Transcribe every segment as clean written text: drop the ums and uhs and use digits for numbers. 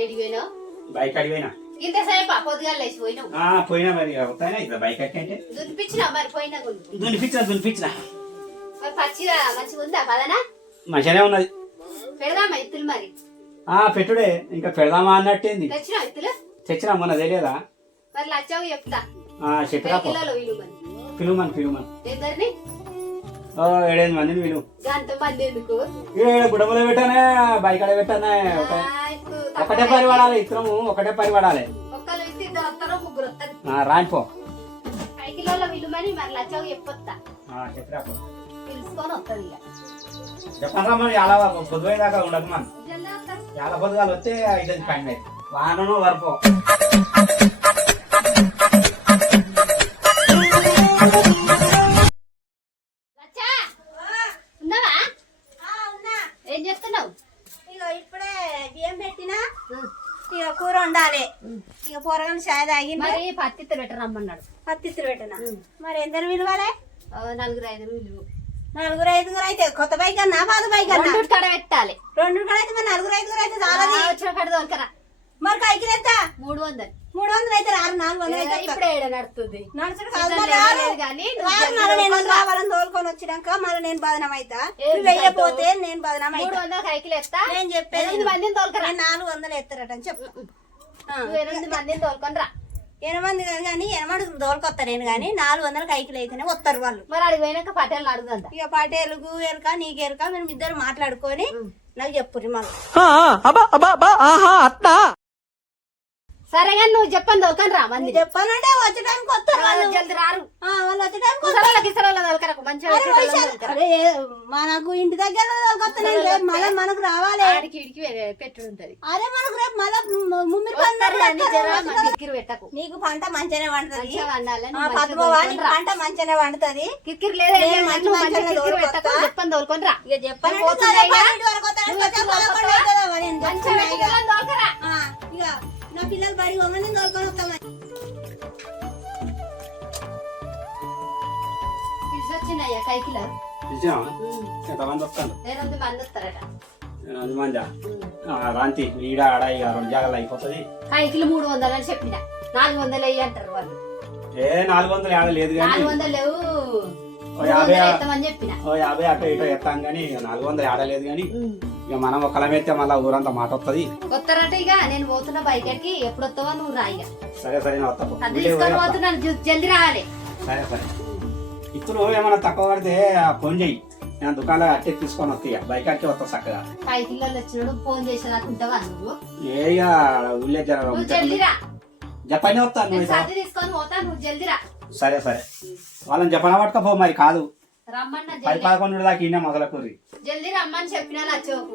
ఏడిపోయినా bike అడిగిపోయినా ఇంతసేపు పొద్దుగా లేచిపోయినావు. పోయినా మరి అవుతాయినా ఇట్లా బైక్ అంటే దునిపించినా మరి పోయినా దునిపించిన మరి పచ్చిగా మంచిగా ఉందా పదనా మంచిగానే ఉన్నది. పెడదామా ఇత్తులు మరి పెట్టుడే ఇంకా పెడదామా అన్నట్టేంది. తెచ్చినా ఇత్తులు తెచ్చినా మొన్న తెలియదా? మరి లచ్చావు చెప్తా. చెప్పిరా కిలోలు విలువ పిలువమని ఇద్దరిని 7-8 మందిని విలువ. గంట మంది ఎందుకు గుడమలో పెట్టానే బైక్ అడే పెట్టానే. ఒకటే పరి పడాలి ఇద్దరము ఒకటే పరి పడాలి. ఒక్కరు ఇస్తే ఇద్దరు వస్తారో ముగ్గురు వస్తారు. రానిపో 5 కిలోల విలువని మరి లచ్చావు చెప్పొస్తా. చెప్పిరా పిలుచుకొని వస్తుంది ఇక చెప్పరా మరి అలా పొద్దుపోయే దాకా ఉండదు మన చాలా పొద్దుగాలు వస్తే 5 పైన వానను వరపో. ఏం చేస్తున్నావు? ఇక ఇప్పుడే బియ్యం పెట్టినా ఇక కూర వండాలి. ఇక పొరగని చాయ్ తాగి మరి పత్తిత్తు పెట్టరమ్మన్నాడు. పత్తిత్తులు పెట్టినా మరి ఎందరు విలువలే? 4-5 విలువ. 4-5 అయితే కొత్త బైక్ అన్నా పాత బైక్ అన్నా? 2 కడ పెట్టాలి. 2 అయితే మరి 4-5 అయితే చాలా వచ్చిన కడ దొరకరా. మరి కైకిలు ఎంత? 300. 300 అయితే రారు. 400 అయితే ఇప్పుడు ఏడ నడుస్తుంది. నడుచుడు కాదు మరి రారు. నేను రావాలని తోలుకొని వచ్చినాక మరి నేను బదనం అవుతా. వెయ్యపోతే నేను బదనం అవుతా. 300 కైకిలు ఎత్తా. నేను చెప్పేది 8 మందిని తోలుకరా. 400 ఎత్తారట అని చెప్పు. 8 మందిని తోలుకొని రా. 8 మంది కానీ 8 దోలుకొత్తా నేను కానీ 400 కైకిలు అయితేనే వస్తారు వాళ్ళు. మరి అడిగి పోయినాక పటేళ్ళు అడుగుదంట. ఇక పటేలుకు ఎరక నీకు ఎరక మేము ఇద్దరు మాట్లాడుకొని నాకు చెప్పుర్రి మళ్ళీ. సరే కానీ నువ్వు చెప్పని దొరకని రా. మంది చెప్పానంటే వచ్చే టైంకి వస్తారు వాళ్ళు. జల్ది రారు. వాళ్ళు వచ్చే టైంకి దొరకరకు మంచిగా మనకు ఇంటి దగ్గర దొరకొస్తాను మళ్ళీ మనకు రావాలి. ఆడికి ఇడికి పెట్టుడు ఉంటది. అరే మనకు రేపు మళ్ళీ ముమ్మిరి పెట్టకు. నీకు పంట మంచిగానే వండుతుంది. వండాలి. పంట మంచిగానే వండుతుంది. కిక్కిరి లేదా చెప్పని దొరకొని రా. ఇక చెప్పాను ఇక నా పిల్లలు బడి పోమని దొరకొని వస్తామని వచ్చినాయ్యా కైకిలో. ఎంతమంది వస్తాను 8 మంది వస్తారట. మంజా రాంతి ఈడ ఆడ 2 జాగాలు అయిపోతుంది. కైకిలు 300 అని చెప్పిన. 400 అయ్యి అంటారు వాళ్ళు. 400 ఆడ లేదు కానీ 400 లేవు. 50 చెప్పిన 50 అటు ఇటు ఎత్తాం కానీ 400 ఆడలేదు కానీ ఇక మనం ఒకళ్ళమైతే మళ్ళీ ఊరంతా మాట వస్తుంది. వస్తారట. ఇక నేను పోతున్నా బయటకి. ఎప్పుడు వస్తావో నువ్వు రా. ఇక సరే నేను తీసుకొని పోతున్నాను. జల్దీ రావాలి. సరే ఇప్పుడు ఏమన్నా తక్కువ పడితే ఫోన్ చెయ్యి. నేను దుకాణంలో అట్టే తీసుకొని వస్తాయి బైక్ అట్టే వస్తా చక్కగా. 5 కిలోలు వచ్చినాడు ఫోన్ చేసేదాకుంటావా నువ్వు? ఊళ్ళే జల్దీరా. జపానే వస్తాను సర్ది తీసుకొని పోతా. నువ్వు జల్దీరా. సరే వాళ్ళని జపాన పట్టుకపో మరి కాదు. రమ్మన్నా 10-11 దాకా ఇన్నే మొదలకూరి. జల్దీ రమ్మని చెప్పినా నచ్చోకు.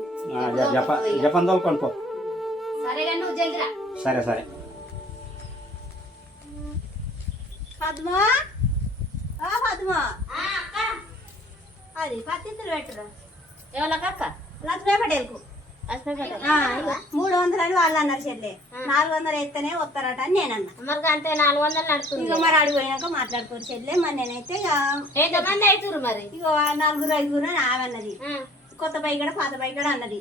జపాన్ తోలుకొని పో. సరే కానీ నువ్వు జల్దీరా. సరే పద్మా పద్మా అది పత్తిత్తులు పెట్టరా. ఎవరికక్క? లక్ష్మీ పటేల్కు 300 అని వాళ్ళు అన్నారు. చెల్లె 400 ఎత్తేనే వస్తారట అని నేను అన్నా. మరి అంతే 400 నడుతుంది. ఇక మరి అడిగిపోయినాక మాట్లాడుకోరు చెల్లె. మరి నేనైతే ఎంతమంది అవుతురు మరి? ఇక 4-5 అని ఆమె అన్నది. కొత్త బైక్ పాత బైక్ అన్నది.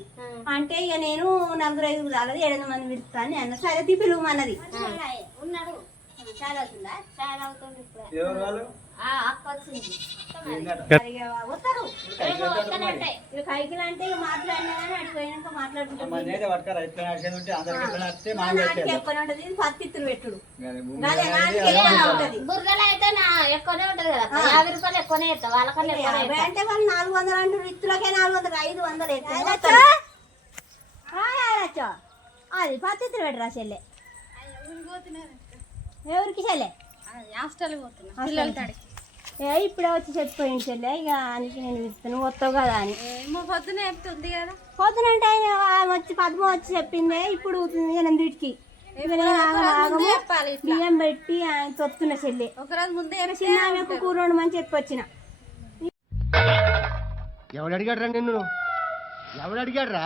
అంటే ఇక నేను 4-5 చాలదు 8 మంది పిలుస్తా అని అన్న. సరే పిలువమన్నది. ఉన్నాడు. చాలా అవుతుందా? చాలా అవుతుంది. వస్తారు కైకిలు అంటే ఇక మాట్లాడినా కానీ అడిగిపోయినాక మాట్లాడుకుంటాం. ఎక్కువనే ఉంటది. ఇది పత్తిత్తులు పెట్టుడు బుర్రలో అయితే ఎక్కువనే ఉంటది కదా. 50 రూపాయలు ఎక్కువనే ఇస్తా. వాళ్ళకన్నా అంటే వాళ్ళు 400 అంటారు. ఇత్తులకే 400 500 అది పత్తిత్తులు పెట్టరా చెల్లె. ఎవరికి చెల్లె? ఇప్పుడే వచ్చి చెప్పిపోయింది చెల్లె. ఇక అందుకే నేను ఇస్తాను వస్తావు కదా అని. పొద్దున చెప్తుంది కదా. పొద్దున అంటే వచ్చి పద్మ వచ్చి చెప్పిందే. ఇప్పుడు 8కి బియ్యం పెట్టి ఆయన తొత్తున్న చెల్లె. ఒకరోజు ముందే చిన్న ఆమెకు కూర వండమని చెప్పి వచ్చిన. ఎవడు అడిగాడ్రా నిన్ను? ఎవడు అడిగాడ్రా?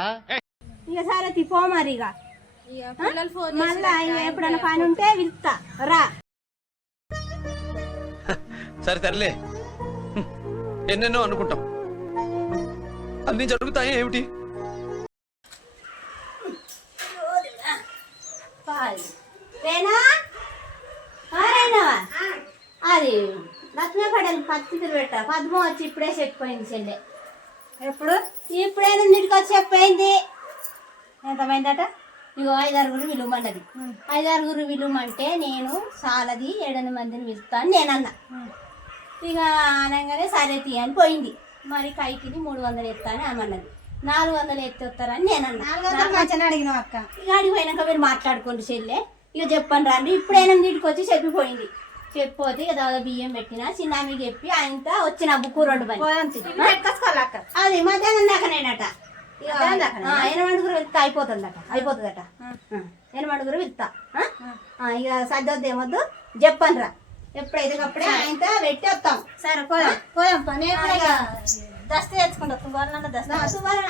ఇక సరే తిపో మరి. ఇక మళ్ళా ఎప్పుడన్నా పని ఉంటే పిలుస్తా రా. సరేలే ఎన్నెన్నో అనుకుంటాం, అన్ని జరుగుతాయి ఏమిటి? రేనా రేనావా అది లక్ష్మీ పడేది పత్తితులు పెట్టా పద్మ వచ్చి ఇప్పుడే చెప్పిపోయింది చెల్లె ఇప్పుడైనా నీటికి వచ్చి చెప్పిపోయింది ఎంతమైందట ఇగో 5-6 విలువమన్నది 5-6 విలువమంటే నేను చాలది 7 మందిని పిలుస్తాను నేనన్నా ఇక అనగానే సరే తీ అని పోయింది మరి కైకిని 300 ఎత్తాను ఆమన్నది 400 ఎత్తి వస్తారని నేనన్నా అడిగిన అక్క ఇక అడిగిపోయినాక మీరు మాట్లాడుకోండి చెల్లె ఇక చెప్పండి రండి ఇప్పుడైనా నీటికి వచ్చి చెప్పిపోయింది చెప్పిపోతే ఇక దాదాపు బియ్యం పెట్టిన చిన్నామికి చెప్పి ఆయనతో వచ్చిన బుక్కు 2 పని అది మధ్యాహ్నం దాకానేనట 8 వెళ్తా అయిపోతుందట 8 వెళ్తా ఇక సర్దొద్దు ఏమొద్దు చెప్పండి రా ఎప్పుడైతే అప్పుడే ఆయనతో పెట్టి వస్తాం సరే పోదాం పని దస్త తెచ్చుకుంటా తువాలన్న దస్త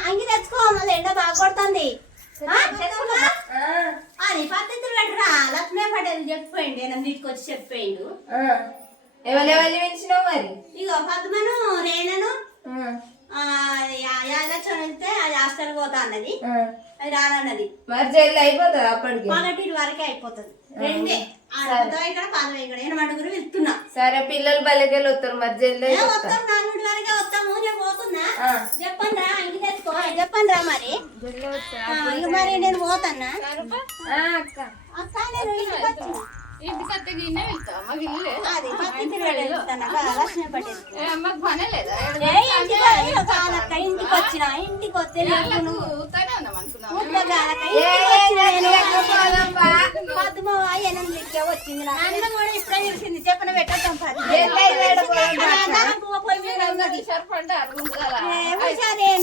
అంగి తెచ్చుకో మళ్ళీ ఎండ బాగా కొడుతుంది అది పద్ధతులు పెట్టరా లక్ష్మీ పటేల్ చెప్పిపోయింది నేను నీటికి వచ్చి చెప్పిపోయిండు ఎవరెవరిని పిలిచినావు మరి ఇగో పద్మను రేణను యాదలక్ష్మి వెళ్తే అది హాస్టల్ పోతా అన్నది అది రానన్నది మరి జల్లి అయిపోతుంది అప్పటికి పగటి వరకే అయిపోతుంది 2 ఇక్కడ 8 వెళ్తున్నా సరే పిల్లలు బలికెళ్ళి వస్తారు మరి జల్లి వస్తాం 4 వరకే వస్తాము నేను పోతున్నా చెప్పండి రా ఇంటికి తెచ్చుకో చెప్పండి రా మరి ఇక మరి నేను పోతాన్నా అక్క నేను ఇంటికి వచ్చిన ఇంటికత్తే గిన్నె వెళ్తావా మాకు ఇల్లు లేదా అది పత్తితులు వెళ్తాను లక్ష్మీ పటేల్ మాకు పనే లేదా ఇంటికి వచ్చిన ఇంటికి వస్తే ఊతానే ఉన్నాం అనుకున్నాం పద్మకి వచ్చింది అన్నం కూడా ఇప్పుడే తెలిసింది చెప్పన పెట్టద్దాం సరిపడ్డా అరుగుంటుందా ఏం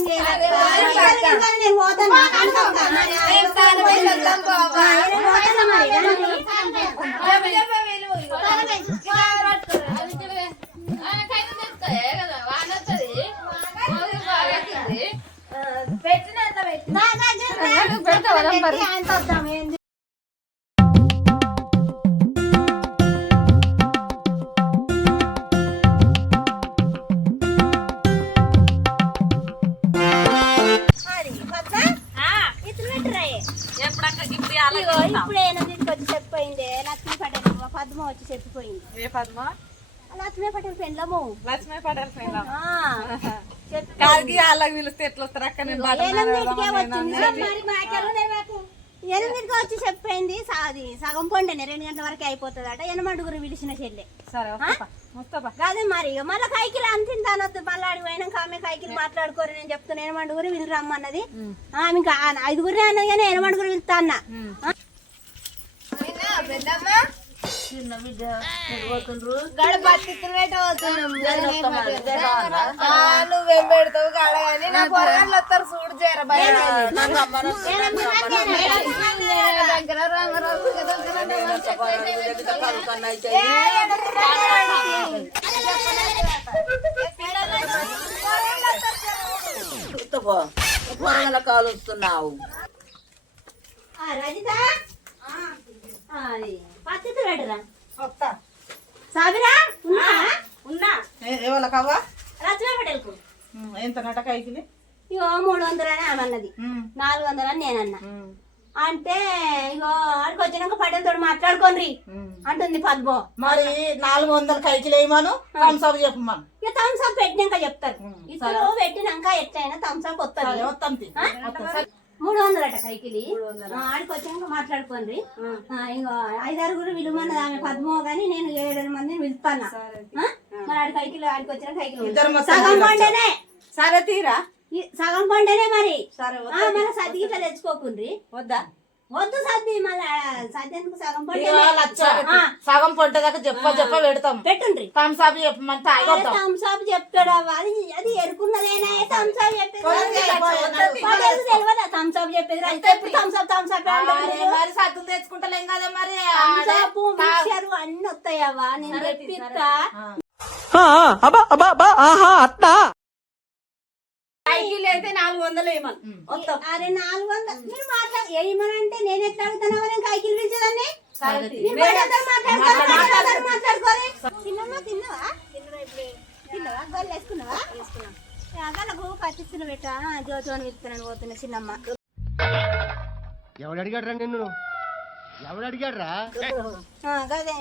నేను పోతాను ఇప్పుడైనా తీసుకొచ్చి చెప్పిపోయింది లక్ష్మీ పటేల్ పద్మ వచ్చి చెప్పిపోయింది ఏ పద్మ లక్ష్మీ పటేల్ పెళ్ళము లక్ష్మీ పటేల్ ఫ్రెండ్ కాకి వాళ్ళకి పిలిస్తే ఎట్లా వస్తారు అక్క నేను ఎనిమిదికి వచ్చి చెప్పిపోయింది అది సగం పండిన 2 గంటల వరకు అయిపోతుంది అట 8 పిలిచిన చెల్లె సరే ముస్తఫా కాదే మరి మళ్ళీ కైకిలు అంతిందానొద్దు మళ్ళీ అడిగి పోయినాక ఆమె కైకిలు మాట్లాడుకోరు నేను చెప్తాను 8 వీళ్ళు రమ్మన్నది ఆమె 5 అన్నది కానీ 8 పిలుస్తా అన్న నువ్వేం పెడతావు కాడగాని నా పొరగాళ్ళు వస్తారు చూడు చేర పొరగల కాలుస్తున్నావు రజిత పద్ధతి పెట్టరా సాబిరా ఉన్నా ఎవరు కావా లక్ష్మీ పటేల్కు ఎంత నట కైకిలి ఇగో 300 అని ఆమె అన్నది 400 అని నేనన్నా అంటే ఇగో ఆడికి వచ్చినాక పటేల్ తోడు మాట్లాడుకోండి అంటుంది పద్మ మరి 400 కైకిలు వేయమను థమ్స్అప్ చెప్పమను ఇక థమ్స్అప్ పెట్టినాక చెప్తారు ఇప్పుడు పెట్టినాక ఎట్లయినా థమ్స్అప్ వస్తుంది 300 అట కైకిలి ఆడికి వచ్చాక మాట్లాడుకోండి ఇంకో 5-6 విలువన్నది ఆమె పద్మో గాని నేను 7 మందిని పిలుస్తాను మరి ఆడి కైకిలు ఆడికి వచ్చిన కైకిలు సగం పండేనే సరే తీరా సగం పండేనే మరి మళ్ళీ సర్ది ఇట్లా తెచ్చుకోకుండ్రి వద్దు సర్ది మళ్ళీ సర్దేందుకు సగం పండే సగం పొంటదాకా చెప్ప పెడతాం పెట్టుండ్రి థమ్స్అప్ చెప్పమని థమ్స్అప్ చెప్తాడు అది ఎరుకున్నదేనా థమ్స్అప్ చెప్పేది థమ్స్అప్ చెప్పేది అయితే ఎప్పుడు థమ్స్అప్ మరి సత్తులు తెచ్చుకుంటలేం కదా మరి థమ్స్అప్ మిక్చర్ అన్ని వస్తాయవ్వా నేను చెప్పిస్తా కైకిలు అయితే 400 వేయమని అరే 400 మీరు ఏమనంటే నేను ఎట్లా అడుగుతాను కైకిలు పిలిచేదాన్ని మాట్లాడుకోరే తిన్నావా గొల్లు వేసుకున్నావా గలకు పచ్చిస్తున్న పెట్టా జ్యోతిని వెళ్తున్నాను పోతున్నా చిన్నమ్మ ఎవడు అడిగాడు రా నిన్ను ఎవడు అడిగాడు రా గదే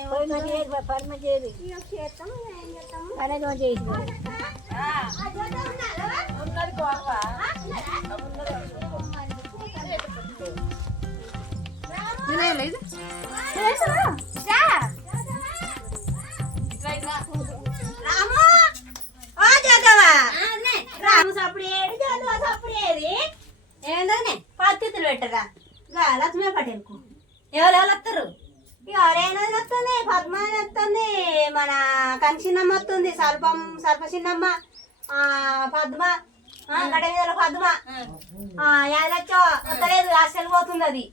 రాము సప్పుడు ఏడు చదువు సప్పుడు ఏది ఏందనే పద్ధతులు పెట్టరా లక్ష్మీ పటేల్కు ఎవరెవరు వస్తారు ఎవరైనా వస్తుంది పద్మ వస్తుంది మన కంచినమ్మ వస్తుంది సర్ప చిన్నమ్మ పద్మ గడ మీద పద్మ యాదచ్చో వస్తలేదు హాస్టల్ పోతుంది అది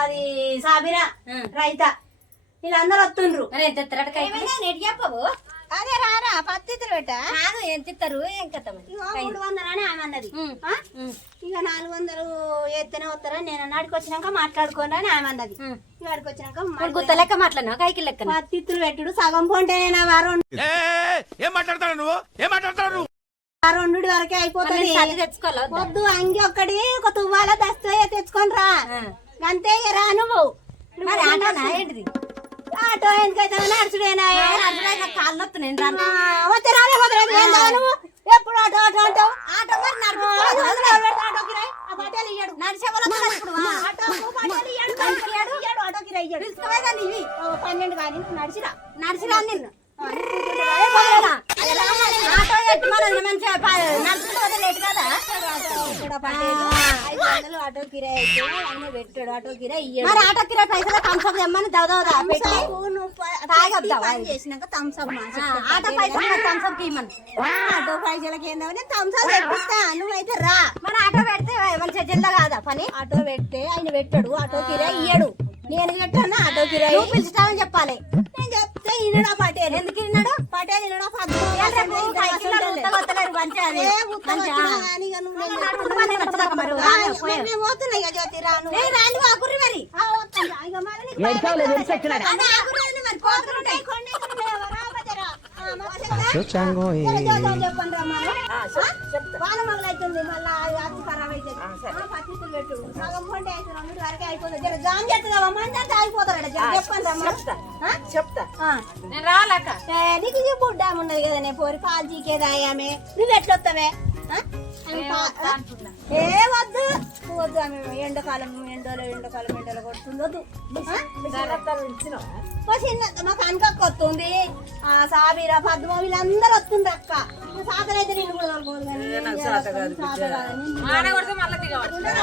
అది సాబిరా రైత వీళ్ళందరూ వస్తుండ్రు చెప్పవు అదే రారా పత్తితులు పెట్టా కాదు ఎంత ఇస్తారు ఏం కథ 300 అని ఆమె అన్నది ఇక 400 ఎత్తనే వస్తారని నేను నాడికి వచ్చినాక మాట్లాడుకోండి అని ఆమె అన్నది నాడికి వచ్చినాక గుత్త లెక్క మాట్లాడినా కైకి లెక్క పత్తిత్తులు పెట్టుడు సగం పొంటేనా రెండు వరకే అయిపోతుంది తెచ్చుకోవాలి వద్దు అంగి ఒక్కటి ఒక తువ్వాల దస్తో తెచ్చుకొని రా అంతే రా నువ్వు మరి ఆటోనా ఏంటిది ఆటో ఎందుకైతే నడుచుడేనా కాళ్ళు వస్తున్నాయి నువ్వు ఎప్పుడు ఆటో ఆటో అంటావు ఆటో మరి ఆటో కిరాయి ఆ పటేలు ఇయ్యడు నడిచే వాళ్ళు ఆటో కిరాయి ఇయ్యడు 12 కానీ నువ్వు నడిచిరా నడిచిరా నిన్ను ఆటో ఎట్టు మనం మంచిగా నడుచుకుంటే లేట్ కదా పటేలు 500 ఆటో కిరాయి అయితే ఆయన పెట్టాడు ఆటో కిరాయి ఇయ్యడు మరి ఆటో కిరాయి పైసలు థమ్స్అప్ తెమ్మని దవదవదా పెట్టి చేసినాక థమ్స్అప్ ఆటో పైసలు థమ్స్అప్ కి ఇమ్మని ఆటో పైసలకి ఏందని థమ్స్అప్ తెప్పిస్తా నువ్వైతే రా మరి ఆటో పెడితే మంచిగా జిల్లా కాదా పని ఆటో పెడితే ఆయన పెట్టాడు ఆటో కిరాయి ఇయ్యడు నేను పెట్టాను ఆటో కిరాయి నువ్వు పిలుచుతావని చెప్పాలి నేను చెప్తే ఈయన పటేల్ ఎందుకు విన్నాడు పటేల్ ఈయన పోతున్నాయి జ్యోతి రాను చెప్పండి బాలమగలు అవుతుంది మళ్ళీ అతి ఖరాబ్ అవుతుంది పత్రికలు పెట్టు సగం పంట అయితే 2 వరకే అయిపోతుంది జామ్ చేస్తుందా మంది అంటే అయిపోతాడు చెప్పండి రమ్మా చెప్తా నేను రాలేక నీకు ఈ బుడ్డ ఉన్నది కదా నేను పోరి పాలు చీకేదాయామే నువ్వు ఎట్లొస్తావే ఏ వద్దు వద్దు ఆమె ఎండాకాలం ఎండలో కొడుతుంది వద్దు మాకు అనకక్క వస్తుంది సాబీరా పద్మ వీళ్ళందరూ వస్తుంది అక్క సాధన అయితే నేను కూడా దొరకదు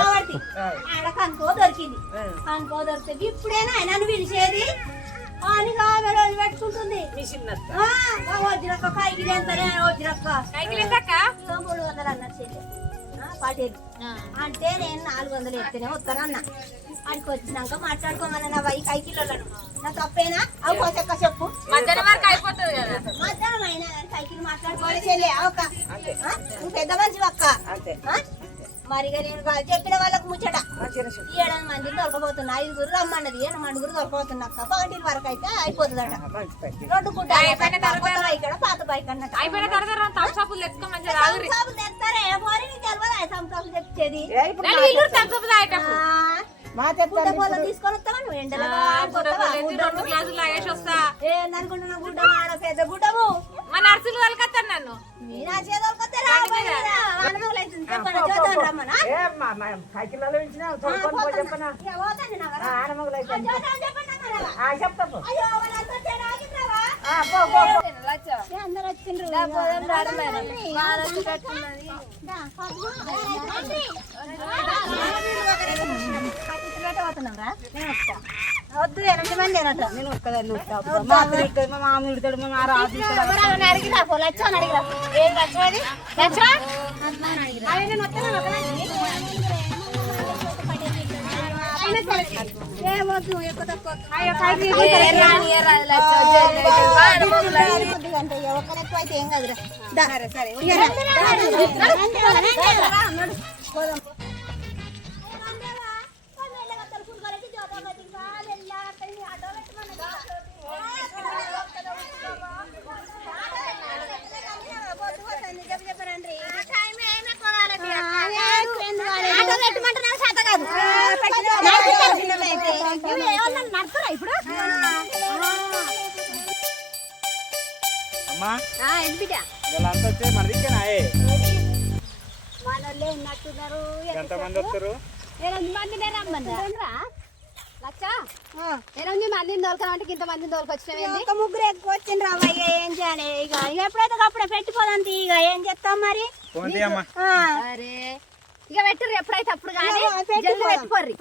కాబట్టి ఆడ కనుకో దొరికింది కనుకో దొరికింది ఇప్పుడేనా నన్ను పిలిచేది అని కావాలి పెట్టుకుంటుంది వజ్రక్క కైకిలి ఎంతనే వజ్రక్క 300 అన్నట్టు పటేల్ అంటే నేను 400 ఎత్తేనే వస్తానన్న అడికి వచ్చినాక మాట్లాడుకోమన్నా నా కైకిలోలను నా తప్పేనా అవి కోసక్క చెప్పు మధ్యాహ్నం అయినా కానీ కైకిలు మాట్లాడుకోవాలి చెల్లి అక్క నువ్వు పెద్ద మంచి అక్క మరిగా నేను చెప్పిన వాళ్ళకు ముచ్చట 7 మంది దొరకపోతున్నా 5 రమ్మన్నది 8 దొరకపోతున్నా అక్క 12 వరకు అయితే అయిపోతుందట 2 గుడ్డ ఇక్కడ పాత బైక్ అన్నట్టు తెస్తారే పోనీ నీకు తెలియదు సంసాపు తెచ్చేది తీసుకొని వస్తావా నువ్వు ఎండలో ఏందనుకుంటున్నా గుడ్డ పెద్ద గుడ్డము నన్ను మీనా చేదోలుకొస్తే రమ్మనా అందరు వద్దు 8 మంది ఏనట నేను ఒక్కదాన్ని మా మామ తిడతాడు మా రాజు అడిగిరా లచ్చ అని అడిగిరా ఏం లచ్చది లచ్చ అవి నేను ఏమొద్దు ఎక్కువ తక్కువ ఒక్కరు ఎక్కువ అయితే ఏం కదురా సరే ఇప్పుడు అమ్మా ఏంటి బిడ్డ వీళ్ళంతా వచ్చే మన దిక్కేనా మనోళ్ళే ఉన్నట్టున్నారు. ఎంతమంది వస్తారు 8 మందినే రమ్మన్నారా లచ్చ 8 మందిని దొరకమంటే ఇంత మందిని దొరకొచ్చినవి ఒక ముగ్గురు ఎక్కువ వచ్చింది రావయ్య, ఏం చేయాలి ఇక ఎప్పుడైతే అప్పుడే పెట్టుకోదంతి, ఇక ఏం చేస్తాం మరి. ఫోన్ అమ్మా. అరే ఇక పెట్టుర్రు ఎప్పుడైతే అప్పుడు కానీ జల్ది పెట్టుకోర్రి.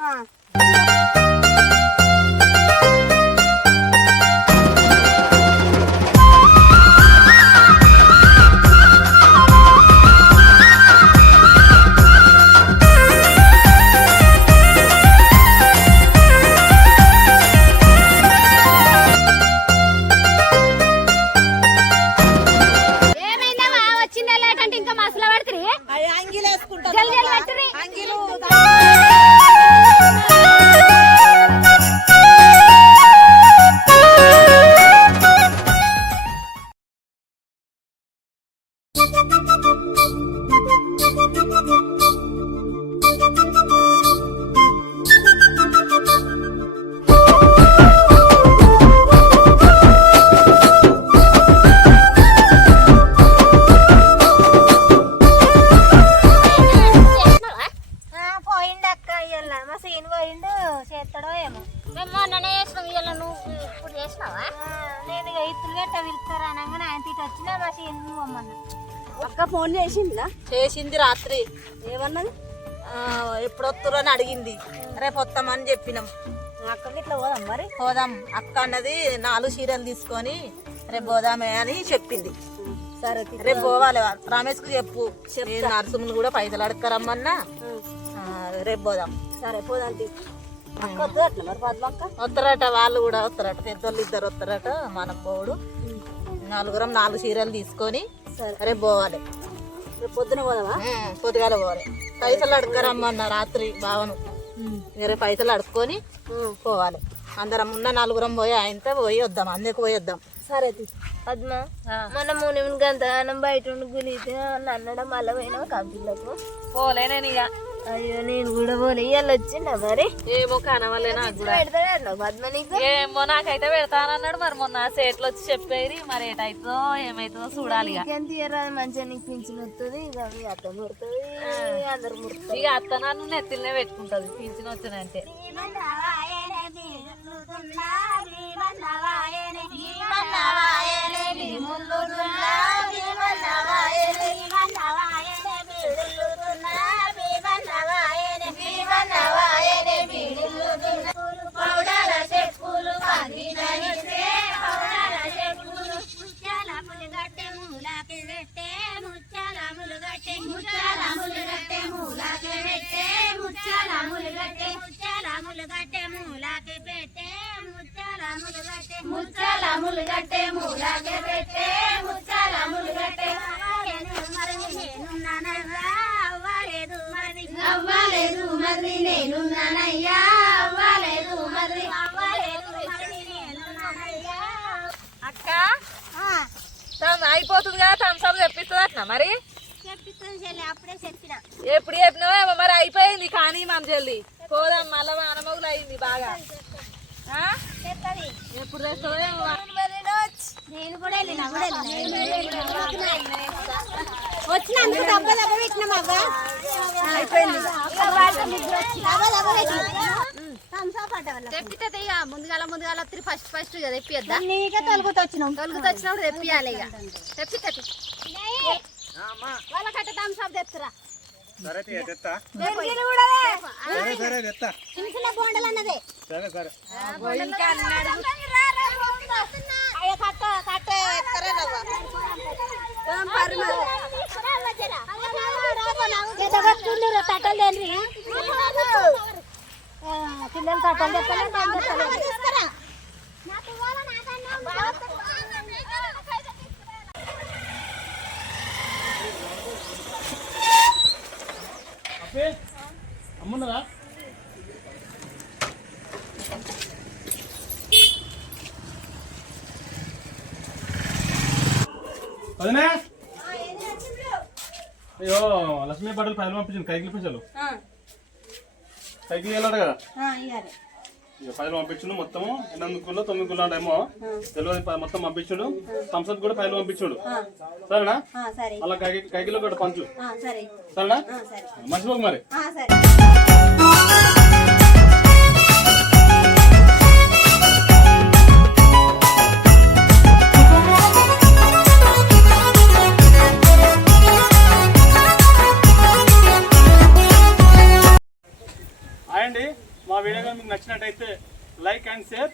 ఏమైందమ్మా వచ్చిందా లేటంటే ఇంకా మసలు పడుతుంది అంగిలు వేసుకుంటా జల్ది జల్ది పెట్టుర్రి. అంగిలు పోయిండక్క ఇయ్యాల మా సీన్ పోయిండు, చేస్తాడో ఏమో. మేము మొన్ననే చేసినాం, ఇవాళ నువ్వు ఇప్పుడు చేసినావా? నేను ఇక ఇత్తులు గట్ట పిలుస్తారు అనగానే ఆయన తీటి వచ్చినా మా సీన్ పోమన్నా. అక్క ఫోన్ చేసిందా? చేసింది రాత్రి. ఏమన్నది? ఎప్పుడు వస్తురు అని అడిగింది. రేపు వస్తామని చెప్పినాం. అక్కడికి ఇట్లా పోదాం మరి. పోదాం అక్క అన్నది 4 చీరలు తీసుకొని రేపు పోదామే అని చెప్పింది. సరే రేపు పోవాలి. రమేష్ కు చెప్పు, నరసింహులు కూడా పైసలు అడగరమ్మన్నా. రేపు పోదాం. సరే పోదాం తీ. అక్క వద్దు అట్లా మరి పద్మక్క. వస్తారట, వాళ్ళు కూడా వస్తారట, పెద్దోళ్ళు 2 వస్తారట. మనం పోడు 4 చీరలు తీసుకొని రేపు పోవాలి. రేపు పొద్దున పోదామా? పొద్దుగాల పోవాలి. పైసలు అడగరమ్మన్న రాత్రి బావను. వేరే పైసలు అడుక్కొని పోవాలి. అందరం ఉన్న 4 పోయి ఆయనతో పోయి వద్దాం, అందరికి పోయి వద్దాం. సరే పద్మ మనము గంతగానం బయట ఉండి గులితే అన్నడం మళ్ళీ పోయినావు కంపెనీలకు. పోలే నేను ఇక. అయ్యో నేను కూడా పోలే, ఇవాళ వచ్చిందా మరి? ఏమో కనవలే నాకు కూడా. పెడతాడు పద్మ నీకు. ఏమో నాకైతే పెడతానన్నాడు. మరి మొన్న సేట్లు వచ్చి చెప్పేది, మరి ఏటైతుందో ఏమైతుందో చూడాలి ఇక. ఎంత తీయరాదు, మంచిగా నీకు పింఛన్ వస్తుంది, ఇక మీ అత్త ముడుతుంది, అందరు ముడుతుంది. ఇక అత్త నన్ను నెత్తినే పెట్టుకుంటది పింఛన్ వచ్చినంటే. అక్క అయిపోతుంది కదా, థమ్స్అప్ తెప్పిస్తుంది అట్లా మరి. అప్పుడే చెప్పిన. ఎప్పుడు చెప్పినావో మరి అయిపోయింది. కానీ మనం జల్ది పోదాం, మళ్ళా వానమోగులు అయింది బాగా. ఎప్పుడు తెస్తావో నేను కూడా వెళ్ళినా వచ్చినందుకు డబ్బా డబ్బా పెట్టినాం అవ్వ. అయిపోయింది. తెప్పితే ఇక ముందుగాల ఫస్ట్ తెప్పియద్దా? నీకే తొలుగుతూ వచ్చినాం. వచ్చినప్పుడు తెప్పియాలి ఇక. తెప్పి వాళ్ళ కట్ట థమ్స్అప్ తెస్తురా. సరే తెస్తా. చిన్న చిన్న బోండలు అన్నదే. సరే సరే తట్టలు తండ్రి పిల్లలు తట్టలు తెస్తారా? అమ్మున్నదా? వదినా అయ్యో లక్ష్మీ బట్టలు పైన పంపించింది, కైకిలి పైసలు కైకిలి వెళ్ళాడు కదా. ఇక 10 పంపించుడు మొత్తము 8 గుళ్ళు 9 గుళ్ళు అంటేమో తెలియదు మొత్తం పంపించుడు థమ్స్అప్ కూడా 5 పంపించుడు సరేనా సరే అలా కైకిలో కూడా పంచు సరే సరేనా సరే మర్చిపోకు మరి సరే అండి మా వీడియో మీకు నచ్చినట్టయితే లైక్ అండ్ షేర్